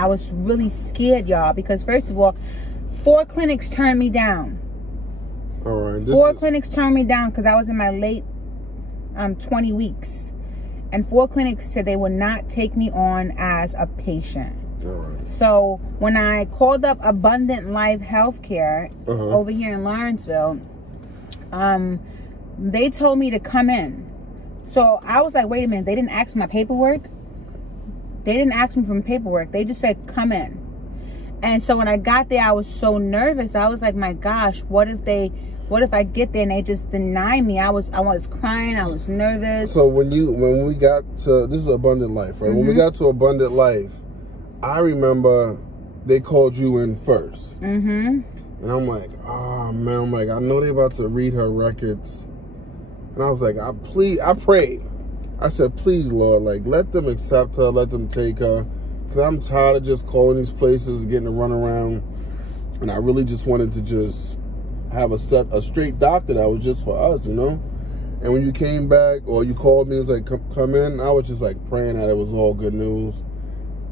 I was really scared, y'all, because first of all, 4 clinics turned me down. All right. 4 clinics turned me down because I was in my late 20 weeks. And 4 clinics said they would not take me on as a patient. All right. So when I called up Abundant Life Healthcare over here in Lawrenceville, they told me to come in. So I was like, wait a minute, they didn't ask my paperwork? They didn't ask me for my paperwork. They just said, come in. And so when I got there, I was so nervous. I was like, my gosh, what if I get there and they just deny me? I was crying. I was nervous. So when we got to, this is Abundant Life, right? When we got to Abundant Life, I remember they called you in first. And I'm like, oh man, I'm like, I know they're about to read her records. And I was like, I prayed. I said, please, Lord, like, let them accept her, let them take her. Because I'm tired of just calling these places, getting to run around. And I really just wanted to just have a straight doctor that was just for us, you know? And when you came back, or you called me and was like, come in, I was just like praying that it was all good news.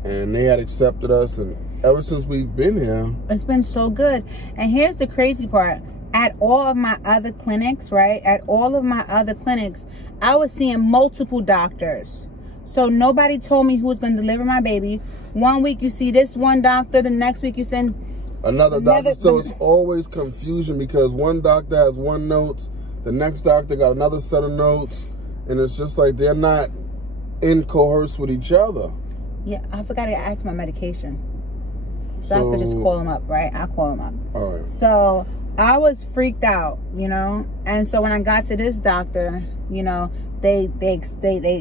And they had accepted us, and ever since we've been here, it's been so good. And here's the crazy part. At all of my other clinics, right? At all of my other clinics, I was seeing multiple doctors. So nobody told me who was going to deliver my baby. One week you see this one doctor, the next week you send another doctor. So it's always confusion because one doctor has one notes, the next doctor got another set of notes, and it's just like they're not in coherence with each other. Yeah, I forgot to ask my medication. So I have to just call them up, right? I'll call them up. All right. So I was freaked out, you know? And so when I got to this doctor, you know, they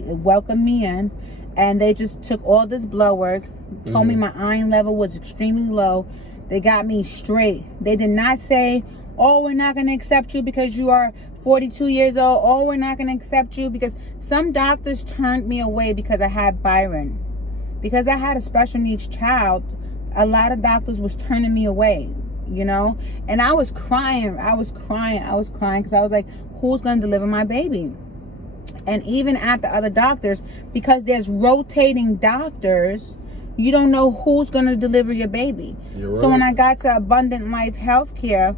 welcomed me in, and they just took all this blood work, told me my iron level was extremely low. They got me straight. They did not say, oh, we're not going to accept you because you are 42 years old. Oh, we're not going to accept you because some doctors turned me away because I had Byron. Because I had a special needs child, a lot of doctors was turning me away, you know? And I was crying. I was crying because I was like, who's going to deliver my baby? And even at the other doctors, because there's rotating doctors, you don't know who's going to deliver your baby. You're right. So when I got to Abundant Life Healthcare,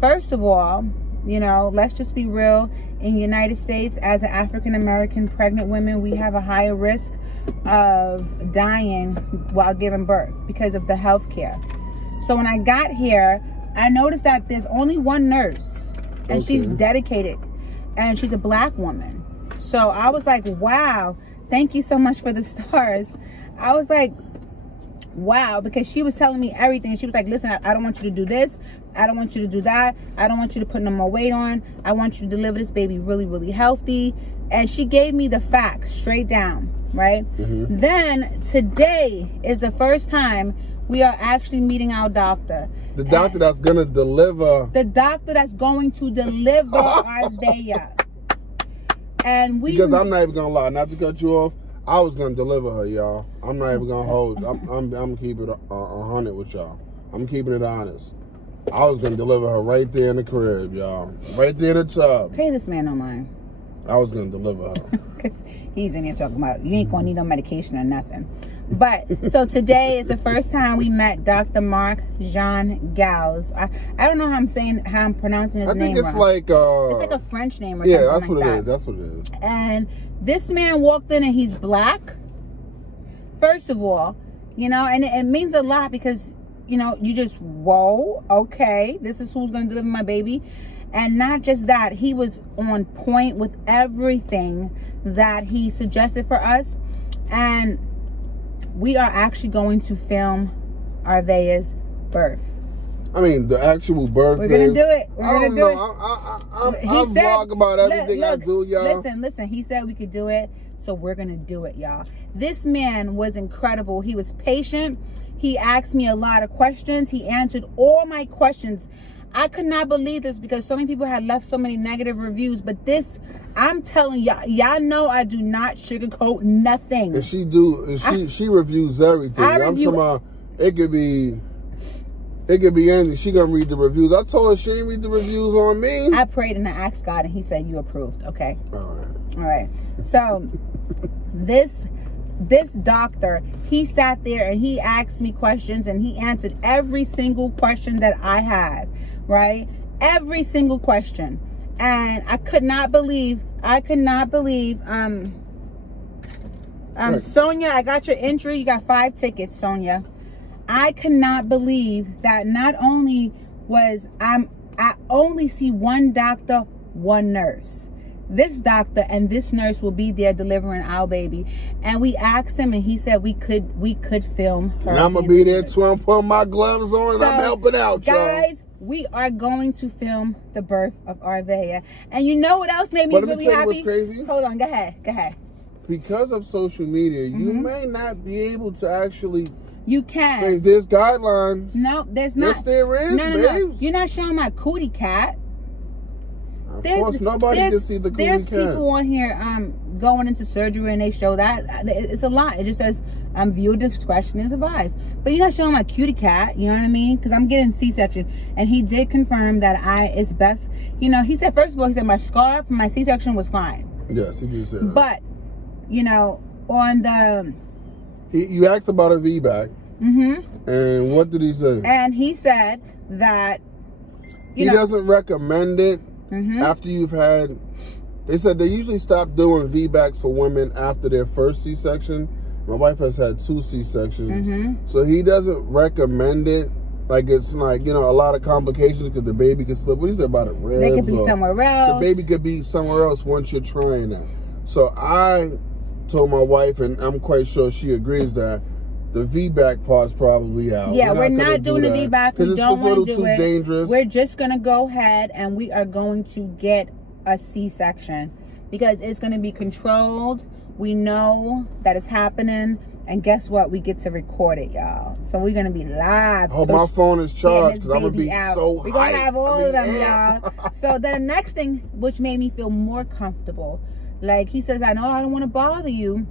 first of all, you know, let's just be real. In the United States, as an African-American pregnant women, we have a higher risk of dying while giving birth because of the healthcare. So when I got here, I noticed that there's only one nurse, and she's dedicated, and she's a black woman. So I was like, wow, thank you so much for the stars. I was like, wow, because she was telling me everything. She was like, listen, I don't want you to do this. I don't want you to do that. I don't want you to put no more weight on. I want you to deliver this baby really, really healthy. And she gave me the facts straight down, right? Then today is the first time we are actually meeting our doctor. The doctor that's going to deliver. The doctor that's going to deliver Arvea. And we... Because I'm not even going to lie, not to cut you off, I was going to deliver her, y'all. I'm not even going to hold. I'm keeping it 100 with y'all. I'm keeping it honest. I was going to deliver her right there in the crib, y'all. Right there in the tub. Pay this man no mind. I was going to deliver her. Because he's in here talking about, you ain't going to need no medication or nothing. But, so today is the first time we met Dr. Mark Jean Gals. I don't know how I'm pronouncing his name. I think it's wrong. like... it's like a French name or something that's what like it that. is. That's what it is. And this man walked in and he's black. First of all, you know, and it means a lot because, you know, you just, whoa, okay, this is who's going to deliver my baby. And not just that, he was on point with everything that he suggested for us. And we are actually going to film Arvea's birth. I mean, the actual birthday. We're going to do it. We're going to do it. I vlog about everything I do, y'all. Listen. He said we could do it. So we're going to do it, y'all. This man was incredible. He was patient. He asked me a lot of questions. He answered all my questions. I could not believe this because so many people had left so many negative reviews. But this, I'm telling y'all, y'all know I do not sugarcoat nothing. And she reviews everything. I'm talking about, it could be anything. She gonna read the reviews. I told her she didn't read the reviews on me. I prayed and I asked God and he said you approved. Okay. All right. So this this doctor, he sat there and he asked me questions and he answered every single question that I had, right? Every single question. And I could not believe, Sonia, I got your entry. You got 5 tickets, Sonia. I could not believe that not only was I only see one doctor, one nurse. This doctor and this nurse will be there delivering our baby. And we asked him and he said we could film her. And I'm going to be there too. I'm putting my gloves on and I'm helping out, guys. Y'all. We are going to film the birth of Arvea. And you know what else made me really happy? Crazy? Hold on, go ahead. Because of social media, you may not be able to actually... You can. There's guidelines. No, there's not. Yes, there is, no. You're not showing my cootie cat. Of course, nobody can see the cootie cat. There's people on here going into surgery and they show that. It's a lot. It just says, viewer discretion is advised. But you're not showing my cutie cat, you know what I mean? Because I'm getting C-section. And he did confirm that it's best. You know, he said, first of all, he said my scar from my C-section was fine. Yes, he did say that. But, you know, on the... You asked about a VBAC. And what did he say? And he said that... He doesn't recommend it after you've had... They said they usually stop doing VBACs for women after their first C-section. My wife has had 2 C-sections. So he doesn't recommend it. Like, it's like, you know, a lot of complications because the baby could slip. What do you say about it? Ribs, they could be somewhere else. The baby could be somewhere else once you're trying that. So I told my wife, and I'm quite sure she agrees, that the VBAC part's probably out. Yeah, we're not doing the VBAC. We don't want to do it. Dangerous. We're just going to go ahead and we are going to get a C-section because it's going to be controlled. We know that it's happening. And guess what? We get to record it, y'all. So we're going to be live. I hope my phone is charged because I'm going to be so hyped. We're going to have all of them, y'all. So the next thing, which made me feel more comfortable, like he says, I know I don't want to bother you.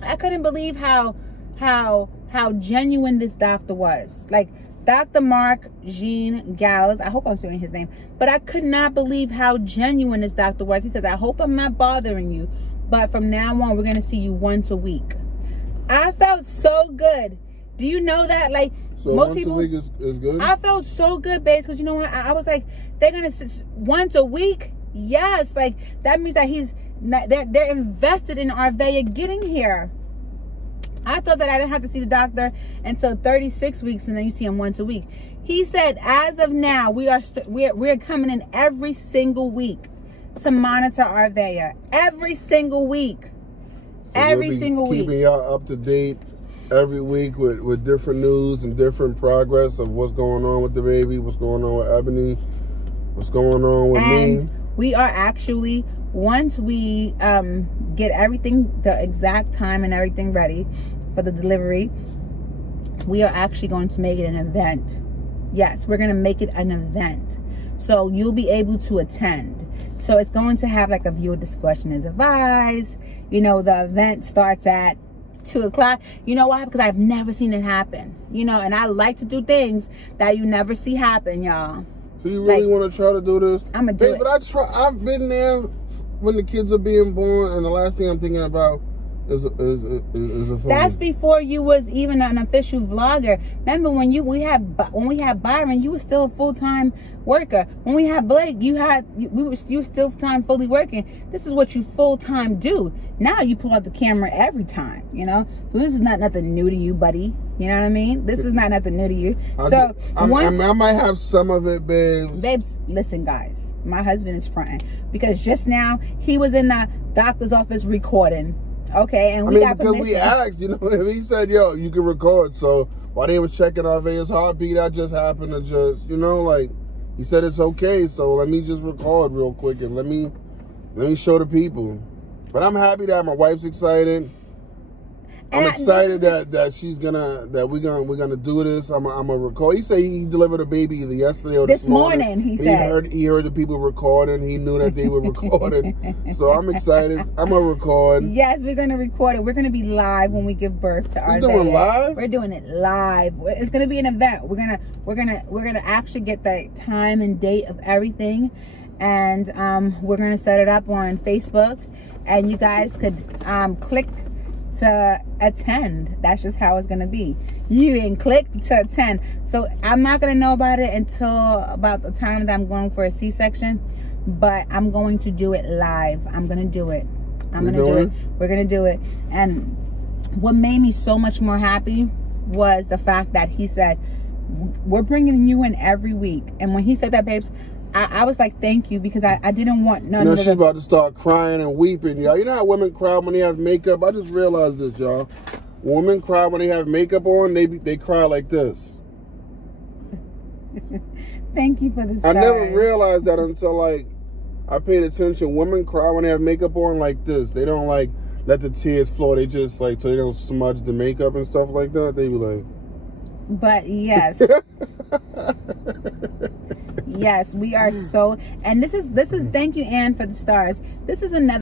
I couldn't believe how genuine this doctor was. Like Dr. Mark Jean Gallas, I hope I'm saying his name, but I could not believe how genuine this doctor was. He says, I hope I'm not bothering you, but from now on, we're going to see you once a week. I felt so good. Do you know that? Like, so most once people, a week is good? I felt so good, babes, because you know what? I was like, they're going to once a week? Yes. Like, that means that they're invested in Arvea getting here. I thought that I didn't have to see the doctor until 36 weeks, and then you see him once a week. He said, as of now, we're coming in every single week to monitor Arvea. Every single week. So every single week. Keeping y'all up to date every week with different news and different progress of what's going on with the baby, what's going on with Ebony, what's going on with me. And we are actually, once we get everything, the exact time and everything ready for the delivery, we are actually going to make it an event. Yes, we're going to make it an event. So you'll be able to attend. So it's going to have like a viewer discretion is advised. You know, the event starts at 2 o'clock. You know why? Because I've never seen it happen. You know, and I like to do things that you never see happen, y'all. So you really want to try to do this? I'm going to do it. But I've been there when the kids are being born, and the last thing I'm thinking about is a phone. That's before you was even an official vlogger. Remember when we had Byron, you were still a full-time worker. When we had Blake, you were still fully working. This is what you full-time do. Now you pull out the camera every time, you know. So this is not nothing new to you, buddy. You know what I mean? This is not nothing new to you. I might have some of it, babes. Babes, listen, guys. My husband is fronting because just now he was in the doctor's office recording. Okay, and we got permission. Because we asked, you know, he said, yo, you can record. So while they was checking Arvea's heartbeat, I just happened to just, you know, like, he said it's okay. So let me just record real quick and let me show the people. But I'm happy that my wife's excited. I'm excited that we're gonna do this. I'm a record. He said he delivered a baby either yesterday or this morning. He said he heard the people recording. He knew that they were recording. So I'm excited. I'm gonna record. Yes, we're gonna record it. We're gonna be live when we give birth to our baby. We're doing live? We're doing it live. It's gonna be an event. We're gonna actually get the time and date of everything, and we're gonna set it up on Facebook, and you guys could click to attend. That's just how it's gonna be. You didn't click to attend. So I'm not gonna know about it until about the time that I'm going for a C-section, but I'm going to do it live. I'm gonna do it. I'm gonna do it. We're gonna do it. And what made me so much more happy was the fact that he said, we're bringing you in every week. And when he said that, babes, I was like, thank you, because I didn't want none of she's about to start crying and weeping, y'all. You know how women cry when they have makeup? I just realized this, y'all. Women cry when they have makeup on, they cry like this. Thank you for the stars. I never realized that until, like, I paid attention. Women cry when they have makeup on like this. They don't, like, let the tears flow. They just, like, so they don't smudge the makeup and stuff like that. They be like... But, yes. Yes, we are so... And this is thank you, Anne, for the stars. This is another...